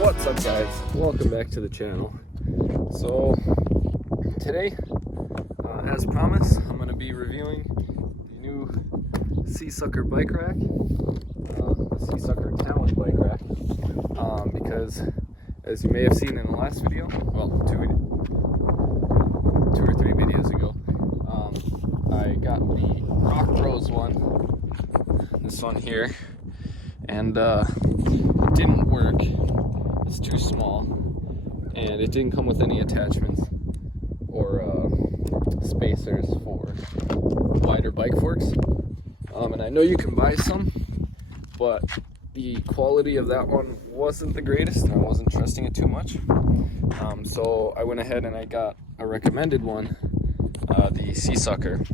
What's up, guys? Welcome back to the channel. So today, as promised, I'm going to be reviewing the new Seasucker bike rack, the Seasucker Talon bike rack, because as you may have seen in the last video, well, two or three videos ago, I got the Rock Bros one, this one here, and it didn't work. It's too small, and it didn't come with any attachments or spacers for wider bike forks. And I know you can buy some, but the quality of that one wasn't the greatest, and I wasn't trusting it too much. So I went ahead and I got a recommended one, the Seasucker.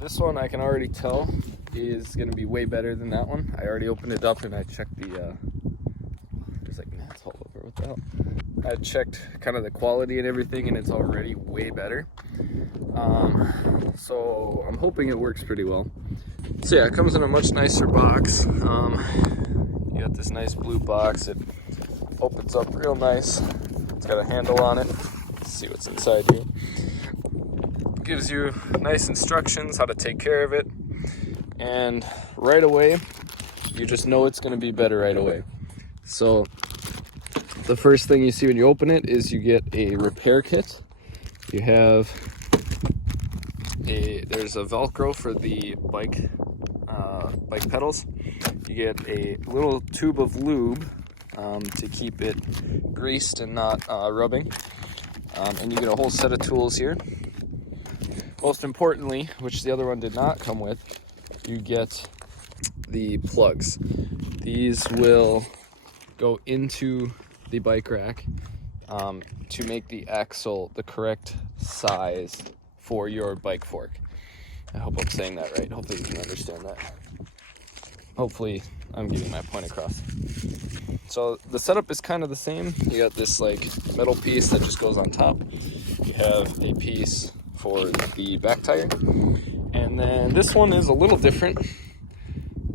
This one I can already tell is going to be way better than that one. I already opened it up and I checked the there's like gnats all over. What the hell? I checked kind of the quality and everything, and it's already way better. So I'm hoping it works pretty well. So yeah, it comes in a much nicer box. You got this nice blue box. It opens up real nice. It's got a handle on it. Let's see what's inside here. Gives you nice instructions how to take care of it, and right away you just know it's going to be better right away. So the first thing you see when you open it is you get a repair kit. You have there's a Velcro for the bike pedals. You get a little tube of lube to keep it greased and not rubbing, and you get a whole set of tools here. Most importantly, which the other one did not come with, you get the plugs. These will go into the bike rack to make the axle the correct size for your bike fork. I hope I'm saying that right. Hopefully you can understand that. Hopefully I'm getting my point across. So the setup is kind of the same. You got this like metal piece that just goes on top. You have a piece for the back tire, and then this one is a little different.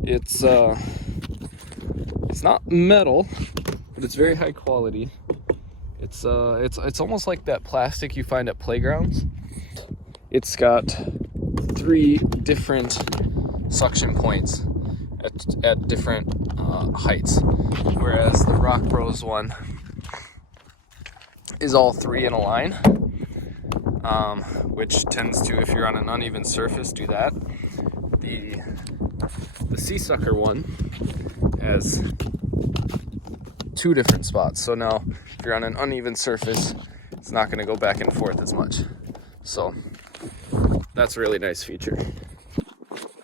It's not metal, but it's very high quality. It's almost like that plastic you find at playgrounds. It's got 3 different suction points at different heights, whereas the Rock Bros one is all 3 in a line, which tends to, if you're on an uneven surface, do that. The Seasucker one has 2 different spots, so now if you're on an uneven surface, it's not going to go back and forth as much. So that's a really nice feature.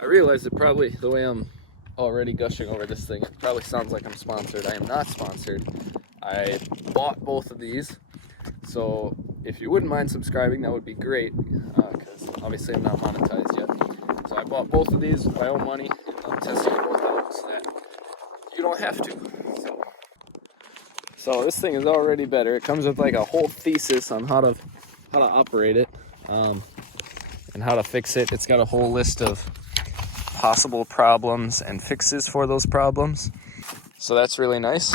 I realize that probably the way I'm already gushing over this thing, it probably sounds like I'm sponsored. I am not sponsored. I bought both of these, so if you wouldn't mind subscribing, that would be great, because obviously I'm not monetized yet. So I bought both of these with my own money, and I'm testing both out so that you don't have to. So this thing is already better. It comes with like a whole thesis on how to operate it, and how to fix it. It's got a whole list of possible problems and fixes for those problems. So that's really nice.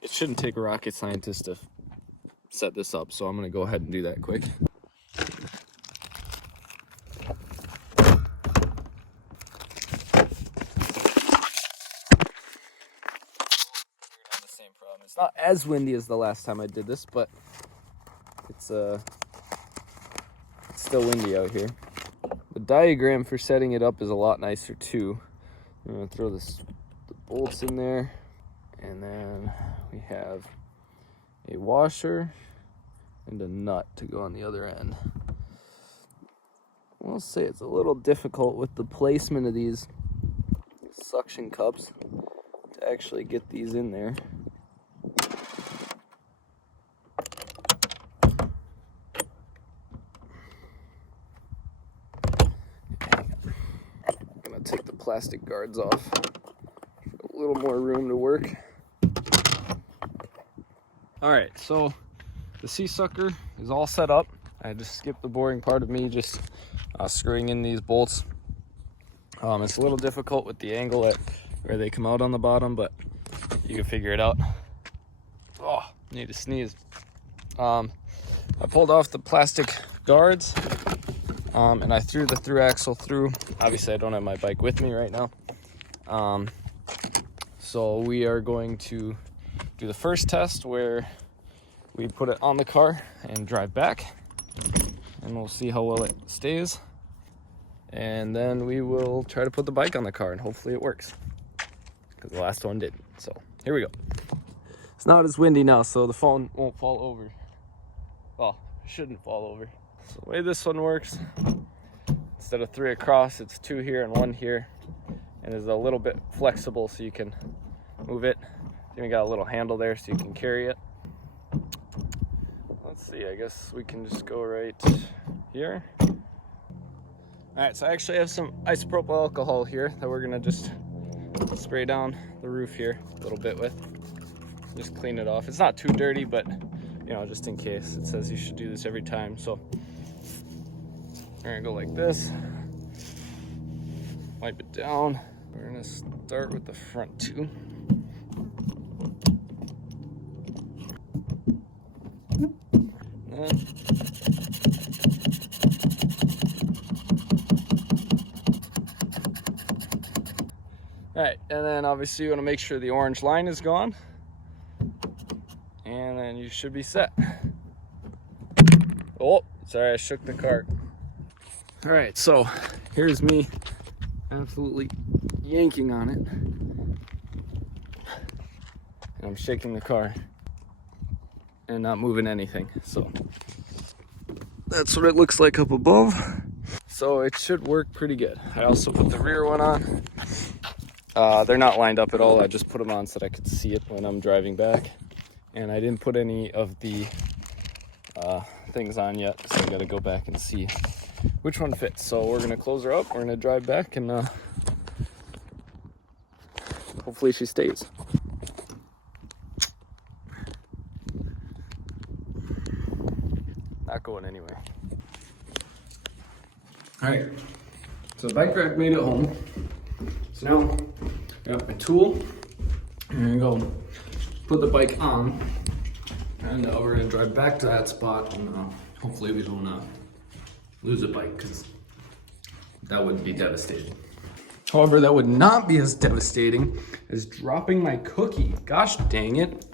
It shouldn't take a rocket scientist to set this up, so I'm going to go ahead and do that quick. It's not as windy as the last time I did this, but it's still windy out here. The diagram for setting it up is a lot nicer too. I'm going to throw the bolts in there, and then we have a washer and a nut to go on the other end. I'll say it's a little difficult with the placement of these suction cups to actually get these in there. I'm gonna take the plastic guards off a little more room to work. All right, so the Seasucker is all set up. I just skipped the boring part of me just screwing in these bolts. It's a little difficult with the angle at where they come out on the bottom, but you can figure it out. Oh, need to sneeze. I pulled off the plastic guards, and I threw the through axle through. Obviously, I don't have my bike with me right now. So we are going to do the first test where we put it on the car and drive back, and we'll see how well it stays. And then we will try to put the bike on the car, and hopefully it works, because the last one didn't. So here we go. It's not as windy now, so the phone won't fall over. Well, it shouldn't fall over. So the way this one works, instead of 3 across, it's 2 here and 1 here, and is a little bit flexible so you can move it. Even got a little handle there so you can carry it. Let's see, I guess we can just go right here. All right, so I actually have some isopropyl alcohol here that we're gonna just spray down the roof here a little bit with. Just clean it off. It's not too dirty, but you know, just in case. It says you should do this every time. So we're gonna go like this. Wipe it down. We're gonna start with the front 2. All right, and then obviously you want to make sure the orange line is gone, and then you should be set. Oh, sorry, I shook the cart. All right, so here's me absolutely yanking on it, and I'm shaking the car and not moving anything. So that's what it looks like up above. So it should work pretty good. I also put the rear one on. They're not lined up at all. I just put them on so that I could see it when I'm driving back. And I didn't put any of the things on yet, so I gotta go back and see which one fits. So we're gonna close her up, we're gonna drive back, and hopefully she stays. Not going anywhere. All right, so bike rack made it home. So now I got my tool. I'm gonna go put the bike on, and we're gonna drive back to that spot, and hopefully we don't lose a bike, because that would be devastating. However, that would not be as devastating as dropping my cookie. Gosh dang it.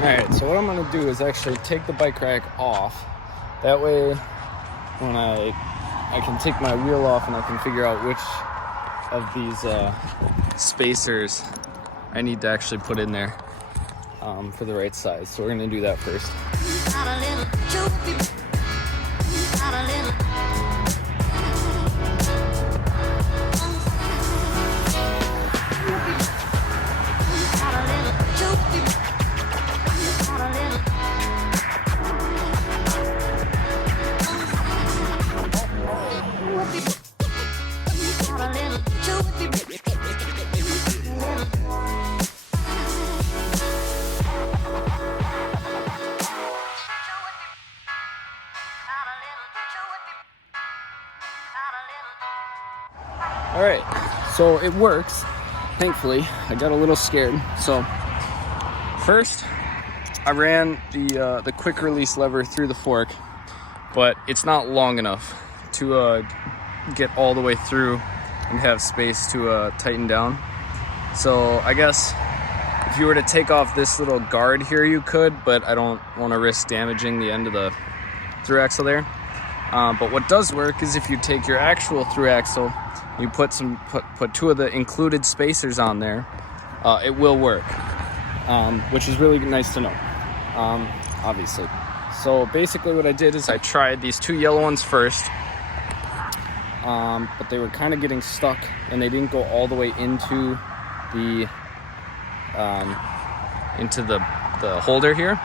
Alright, so what I'm gonna do is actually take the bike rack off. That way, when I can take my wheel off and I can figure out which of these spacers I need to actually put in there for the right size. So we're gonna do that first. All right, so it works. Thankfully, I got a little scared. So first, I ran the quick release lever through the fork, but it's not long enough to get all the way through and have space to tighten down. So I guess if you were to take off this little guard here, you could, but I don't want to risk damaging the end of the through axle there. But what does work is if you take your actual through axle, you put 2 of the included spacers on there, it will work, which is really nice to know, obviously. So basically what I did is I tried these 2 yellow ones first, but they were kind of getting stuck and they didn't go all the way into the holder here.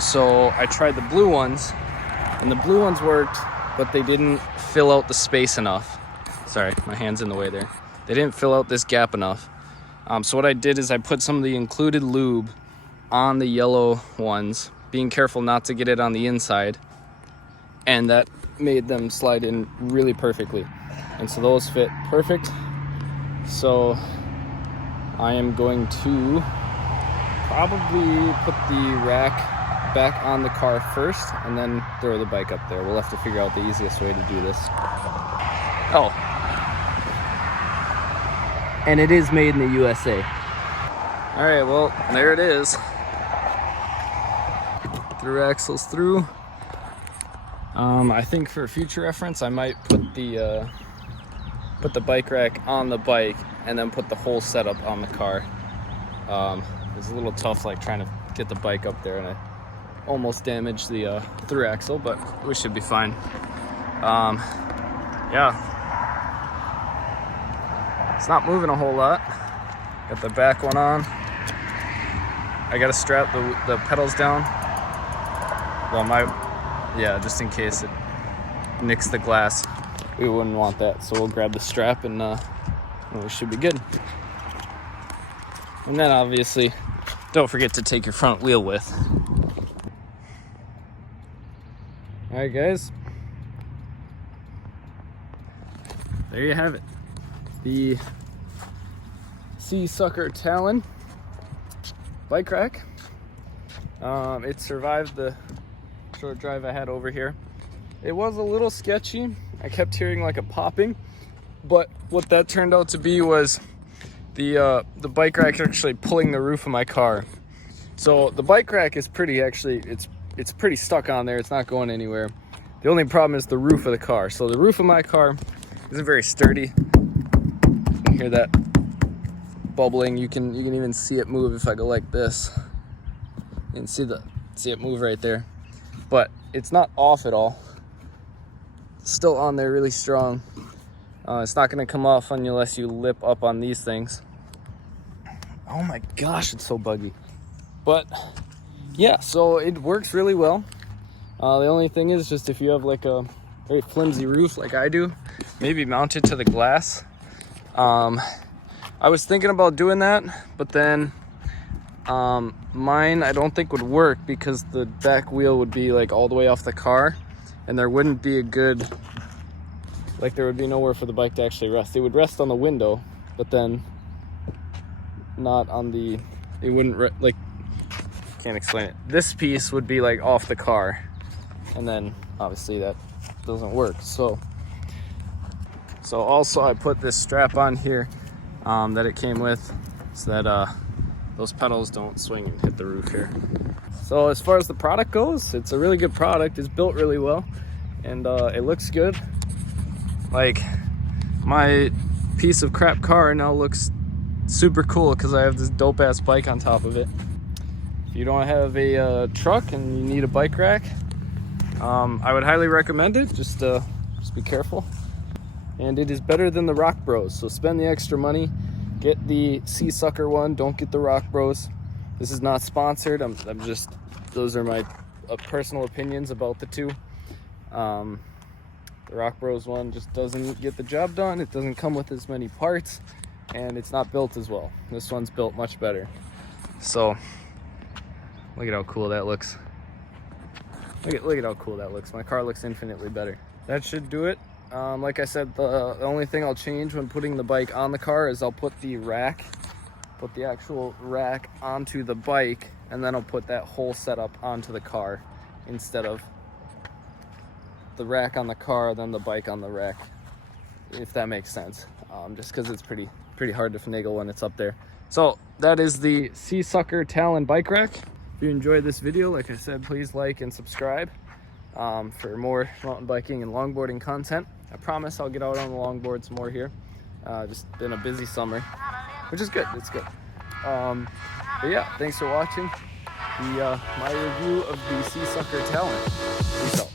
So I tried the blue ones, and the blue ones worked but they didn't fill out the space enough. Sorry, my hand's in the way there. They didn't fill out this gap enough. So what I did is I put some of the included lube on the yellow ones, being careful not to get it on the inside, and that made them slide in really perfectly. And so those fit perfect. So I am going to probably put the rack back on the car first and then throw the bike up there. We'll have to figure out the easiest way to do this. Oh, and it is made in the USA. All right, well, there it is. Through axles through. I think for future reference, I might put the bike rack on the bike and then put the whole setup on the car. It's a little tough, like trying to get the bike up there, and I almost damaged the through axle, but we should be fine. Yeah, it's not moving a whole lot. Got the back one on. I gotta strap the pedals down. Well, yeah, just in case it nicks the glass. We wouldn't want that, so we'll grab the strap and we should be good. And then obviously, don't forget to take your front wheel with. All right, guys. There you have it. The Seasucker Talon bike rack. It survived the short drive I had over here. It was a little sketchy. I kept hearing like a popping, but what that turned out to be was the bike rack actually pulling the roof of my car. So the bike rack is it's pretty stuck on there. It's not going anywhere. The only problem is the roof of the car. So the roof of my car isn't very sturdy. You can hear that bubbling. You can even see it move if I go like this. You can see it move right there. But it's not off at all. It's still on there really strong. It's not gonna come off unless you lip up on these things. Oh my gosh, it's so buggy. But yeah, so it works really well. The only thing is just if you have like a very flimsy roof like I do, maybe mount it to the glass. I was thinking about doing that, but then mine I don't think would work because the back wheel would be like all the way off the car, and there wouldn't be a good, like there would be nowhere for the bike to actually rest. It would rest on the window, but then not on the, it wouldn't like, can't explain it. This piece would be like off the car, and then obviously that doesn't work. So also I put this strap on here that it came with, so that those pedals don't swing and hit the roof here. So as far as the product goes, it's a really good product. It's built really well, and it looks good. Like, my piece of crap car now looks super cool because I have this dope ass bike on top of it. If you don't have a truck and you need a bike rack, I would highly recommend it. Just be careful. And it is better than the Rock Bros, so spend the extra money. Get the Seasucker one, don't get the Rock Bros. This is not sponsored. I'm just, those are my personal opinions about the two. The Rock Bros one just doesn't get the job done. It doesn't come with as many parts, and it's not built as well. This one's built much better. So look at how cool that looks. Look at how cool that looks. My car looks infinitely better. That should do it. Like I said, the only thing I'll change when putting the bike on the car is I'll put the actual rack onto the bike, and then I'll put that whole setup onto the car instead of the rack on the car, then the bike on the rack, if that makes sense. Just because it's pretty hard to finagle when it's up there. So that is the Seasucker Talon bike rack. If you enjoyed this video, like I said, please like and subscribe for more mountain biking and longboarding content. I promise I'll get out on the longboards more here. Just been a busy summer, which is good. It's good. But yeah, thanks for watching my review of the Seasucker Talon. Peace out.